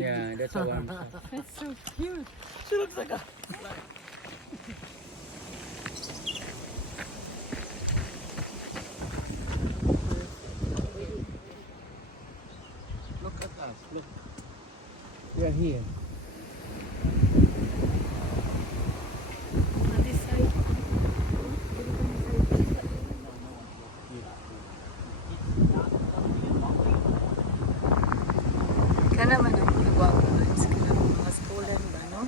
Yeah, that's a warm sun. That's so cute. Look at us. Look. We are here. On this side. Ka naman ang mga gwapo guys. Ka naman mga stolen ba, no?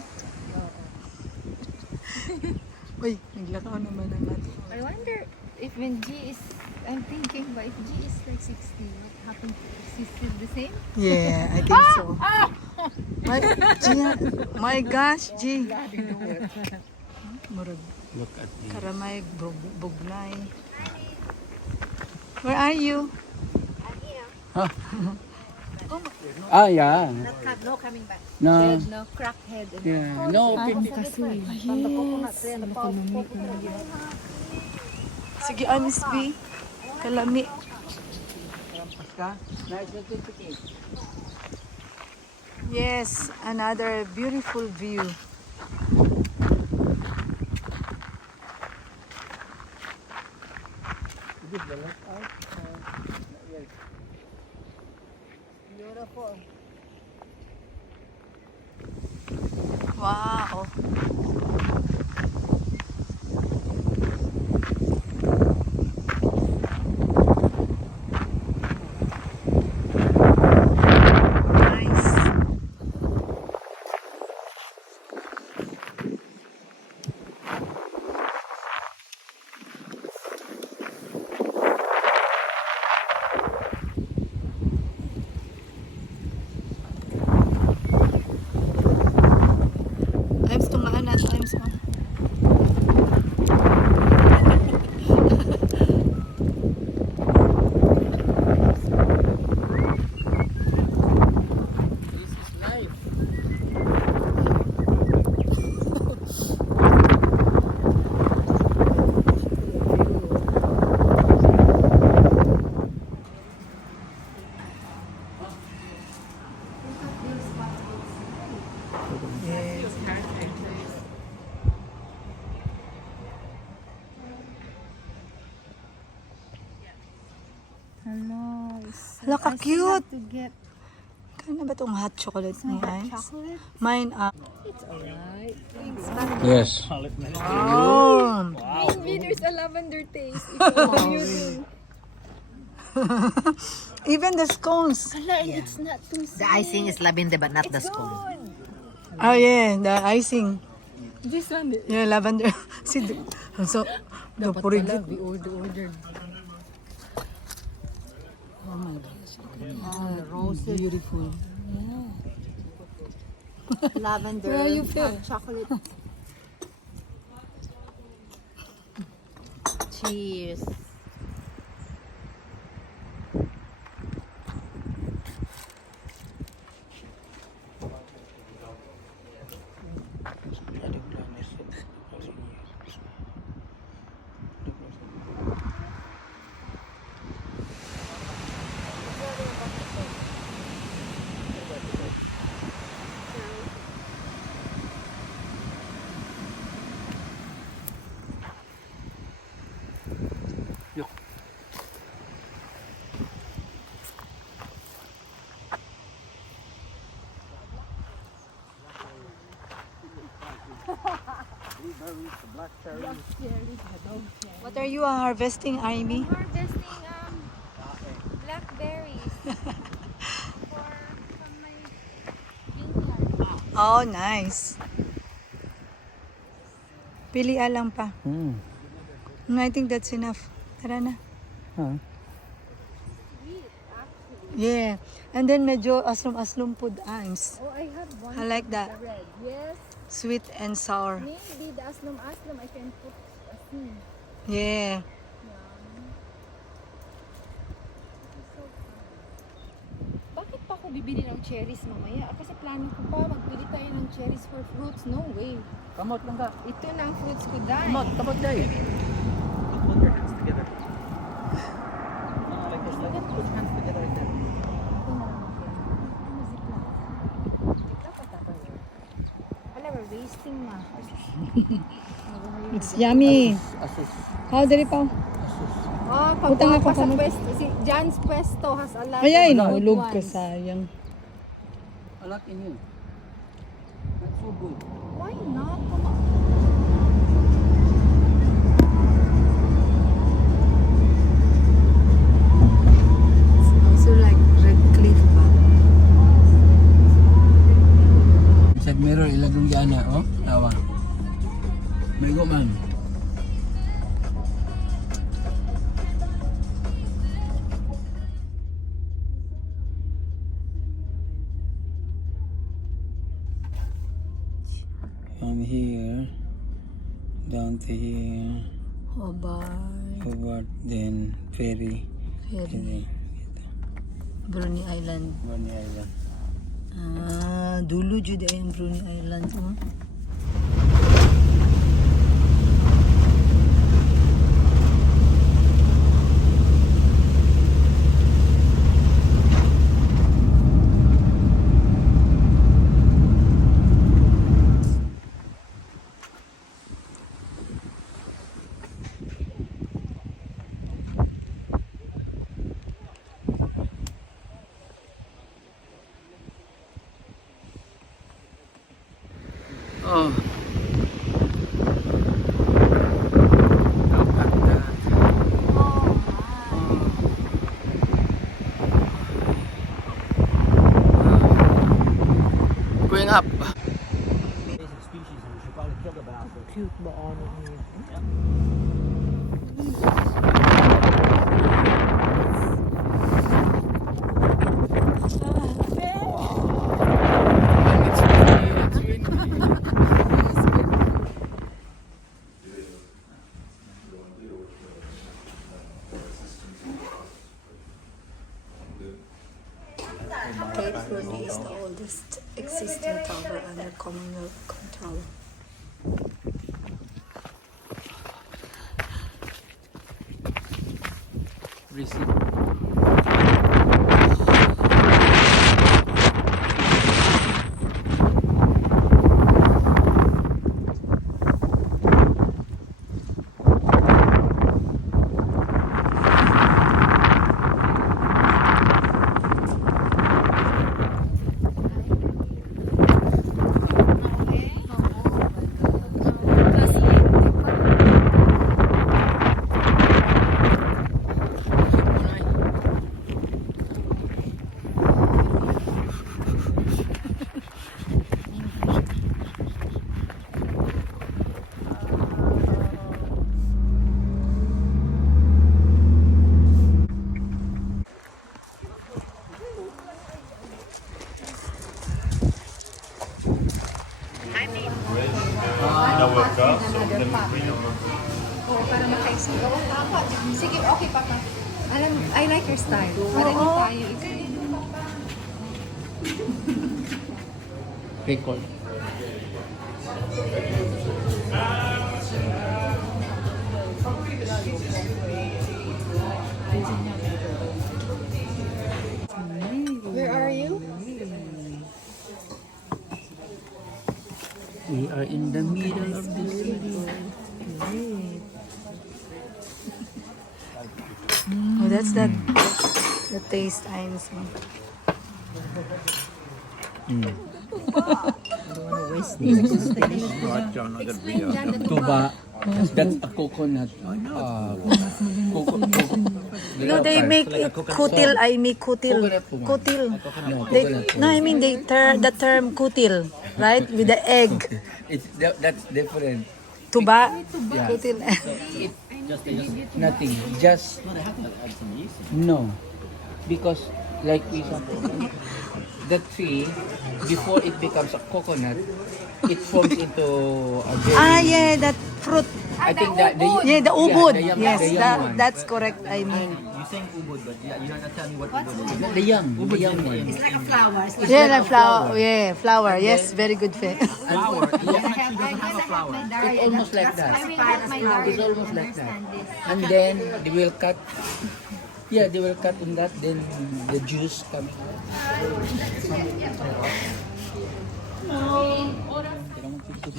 Uy, naglakaw naman ang ating. I wonder if when G is, I'm thinking, but if G is like 60, what happened? Is he still the same? Yeah, I think so. My, G, my gosh, G. Murag Look at me. karamay, bugnay. Where are you? Ah, yeah. No coming back. No. Dead, no crack head. Yeah. No. Sige, Miss B. Kalami. Yes, another beautiful view. Beautiful. Wow. Nice. Times tumaan na, times on. This is life. Yes. Hello. Hala, ka cute. To get Kaya ba itong hot chocolate ni Ice? chocolate. Mine, It's alright. Thanks. Yes. oh. Maybe there's a lavender taste. If you do. Even the scones. Hala, and it's not too sweet. The icing is lavender but not the It's scone. good. Oh yeah, the icing. This one. Yeah, lavender. See, so, the purigit. We ordered. Oh my gosh. The roses. Beautiful. Lavender. Where you feel? Chocolate. Cheers. What are you harvesting, Amy? Harvesting blackberries from my vineyard. Oh, nice. Pilian lang pa. Hmm. I think that's enough. Tara na. Huh. Yeah. And then medyo aslom-aslom food Imes. Oh, I have one. I like that. Red. Yes. Sweet and sour. Maybe the aslum I can put a seed. Yeah. Bakit pa ako bibili ng cherries mamaya? Kasi plano ko pa magbili tayo ng cherries for fruits. No way. Kamot lang ka. Ito na ang fruits ko dahil. Kamot dahil. Put your hands together. Like this, like put hands together like that. Ito na. Ito na ziplock. you're wasting ma. It's yummy. Asus. How diri pa? Oh, Utang ako pag sa kamo. pwesto, si John's Pwesto has a lot Ay, of nahulog good ka, ones. sayang. I like in you. That's so good. Why not? Come on. Also like Red Cliff ba? Side mirror, ilagong dyan na, oh. Tawa. May go, ma'am. From here, down to here, Hobart, Hobart, then ferry, Ferry, and then Brunei Island. Bonny Island. Ah, dulu jud ay ang Brunei Island. Oh. Oh. Look at that. Going up. Cute ba ano niya? Cape Bruni is the oldest existing tower under Commonwealth control. Receipt. Oo, para makaisip. Sige, okay pa pa. Alam, I like your style. Pareho tayo. Record. Where are you? We are in the middle of the city. Oh, that's the taste Ines mo. Tuba. That's a coconut. No, they make it kutil. I make kutil. Coconut po, ma'am. Kutil. No, They, coconut po. no, I mean the term kutil, right? With the egg. That's different. Tuba. Yeah. Kutil. Nothing. Just no, because like we said, the tree before it becomes a coconut, it forms into a very. Ah, yeah, that fruit. I think that Yeah, the ubud. the young, Yes, the young that, one. that's correct. I mean, You're saying ubud, but you're not telling me what ubud is. The young one. Like a flower. It's like yeah, like flower. Yeah, flower. Yes, very good. Flower. The young tree doesn't have a flower. It's almost like that. I will let my daughter It's almost like that. understand this. And then they will cut. Yeah, they will cut on that. Then the juice comes out.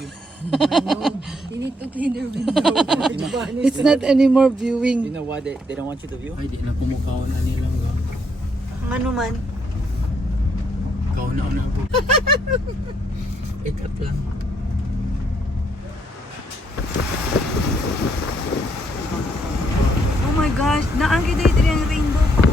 view. You need to clean their window. It's not anymore viewing. You know why they don't want you to view? Ay, di na kumukaw na nilang ga. Ano man? Kaw na ako. Wake up lang. Oh my gosh, naangki dito yung rainbow pa.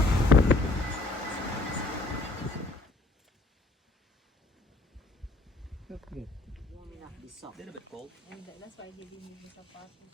A little bit cold. That's why I give you the sapatos.